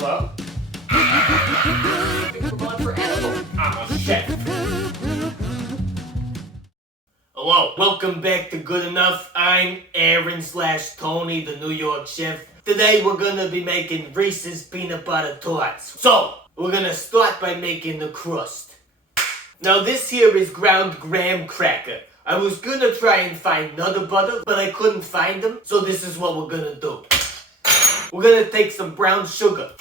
Hello? I think we're going for edible. I'm a chef. Hello, welcome back to Good Enough. I'm Aaron / Tony, the New York chef. Today we're gonna be making Reese's peanut butter tarts. So, we're gonna start by making the crust. Now this here is ground graham cracker. I was gonna try and find nut butter, but I couldn't find them, so this is what we're gonna do. We're gonna take some brown sugar.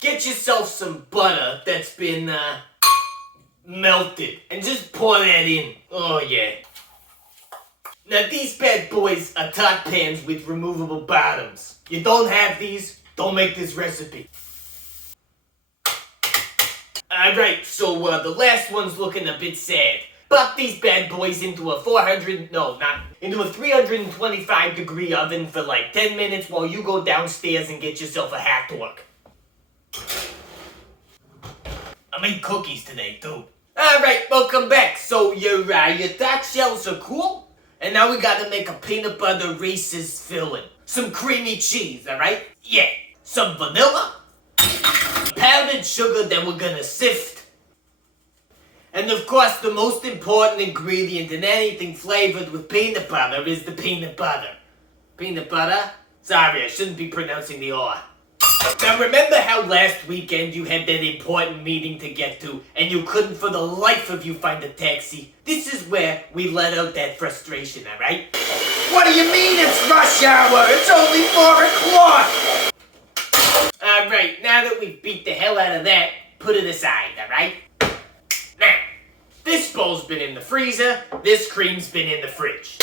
Get yourself some butter that's been melted, and just pour that in. Oh yeah. Now these bad boys are tart pans with removable bottoms. You don't have these, don't make this recipe. Alright, so the last one's looking a bit sad. Pop these bad boys into a 325 degree oven for like 10 minutes while you go downstairs and get yourself a hat torque. I made cookies today too. Alright, welcome back. So your tart shells are cool? And now we gotta make a peanut butter Reese's filling. Some creamy cheese, alright? Yeah. Some vanilla. Powdered sugar that we're gonna sift. And of course, the most important ingredient in anything flavored with peanut butter is the peanut butter. Peanut butter? Sorry, I shouldn't be pronouncing the R. Now remember how last weekend you had that important meeting to get to and you couldn't for the life of you find a taxi? This is where we let out that frustration, alright? What do you mean it's rush hour? It's only 4 o'clock! Alright, now that we've beat the hell out of that, put it aside, alright? Now, this bowl's been in the freezer, this cream's been in the fridge.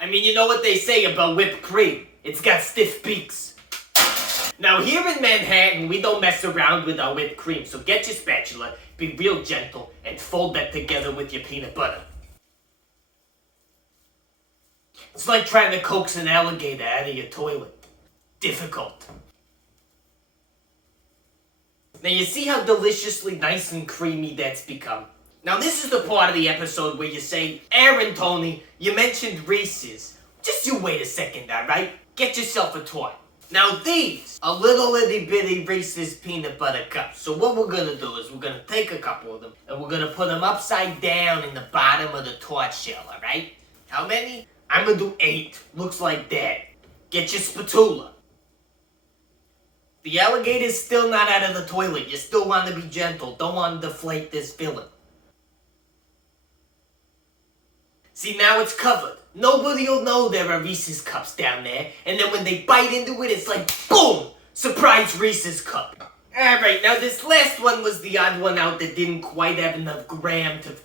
I mean, you know what they say about whipped cream? It's got stiff peaks. Now here in Manhattan, we don't mess around with our whipped cream, so get your spatula, be real gentle, and fold that together with your peanut butter. It's like trying to coax an alligator out of your toilet. Difficult. Now you see how deliciously nice and creamy that's become? Now this is the part of the episode where you say, Aaron, Tony, you mentioned Reese's. Just you wait a second, alright? Get yourself a toy. Now these are little itty bitty Reese's peanut butter cups. So what we're gonna do is we're gonna take a couple of them and we're gonna put them upside down in the bottom of the tart shell, alright? How many? I'm gonna do 8. Looks like that. Get your spatula. The alligator's still not out of the toilet. You still want to be gentle. Don't want to deflate this filling. See, now it's covered. Nobody will know there are Reese's cups down there. And then when they bite into it, it's like, boom! Surprise Reese's cup. Alright, now this last one was the odd one out that didn't quite have enough gram to...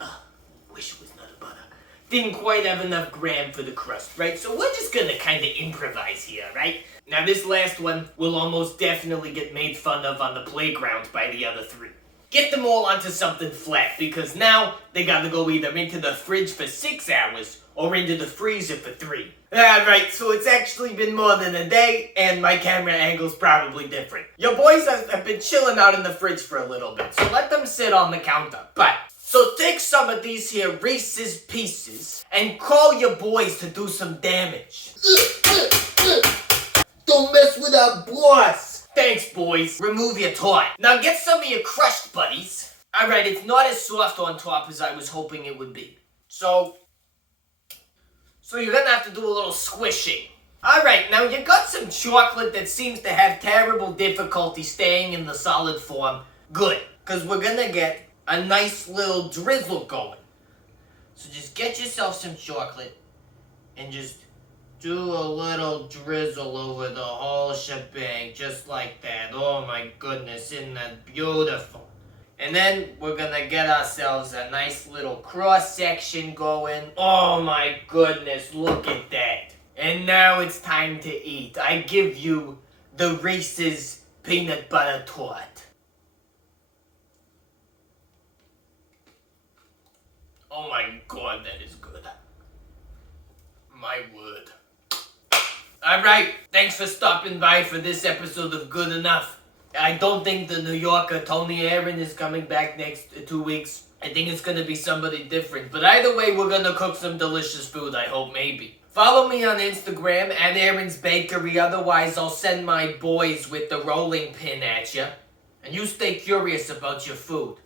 wish it was nut butter. Didn't quite have enough gram for the crust, right? So we're just gonna kind of improvise here, right? Now this last one will almost definitely get made fun of on the playground by the other 3. Get them all onto something flat, because now they gotta go either into the fridge for 6 hours or into the freezer for 3. Alright, so it's actually been more than a day, and my camera angle's probably different. Your boys have been chilling out in the fridge for a little bit, so let them sit on the counter. So take some of these here Reese's Pieces and call your boys to do some damage. Don't mess with our boss! Thanks, boys. Remove your toy. Now get some of your crushed buddies. Alright, it's not as soft on top as I was hoping it would be. So you're gonna have to do a little squishing. Alright, now you got some chocolate that seems to have terrible difficulty staying in the solid form. Good, because we're gonna get a nice little drizzle going. So just get yourself some chocolate and just do a little drizzle over the whole shebang, just like that. Oh my goodness, isn't that beautiful? And then we're gonna get ourselves a nice little cross section going. Oh my goodness, look at that. And now it's time to eat. I give you the Reese's peanut butter tart. Oh my god, that is good. My word. Alright, thanks for stopping by for this episode of Good Enough. I don't think the New Yorker TonyAaron is coming back next 2 weeks. I think it's gonna be somebody different. But either way, we're gonna cook some delicious food, I hope, maybe. Follow me on Instagram at Aaron's Bakery, otherwise I'll send my boys with the rolling pin at you. And you stay curious about your food.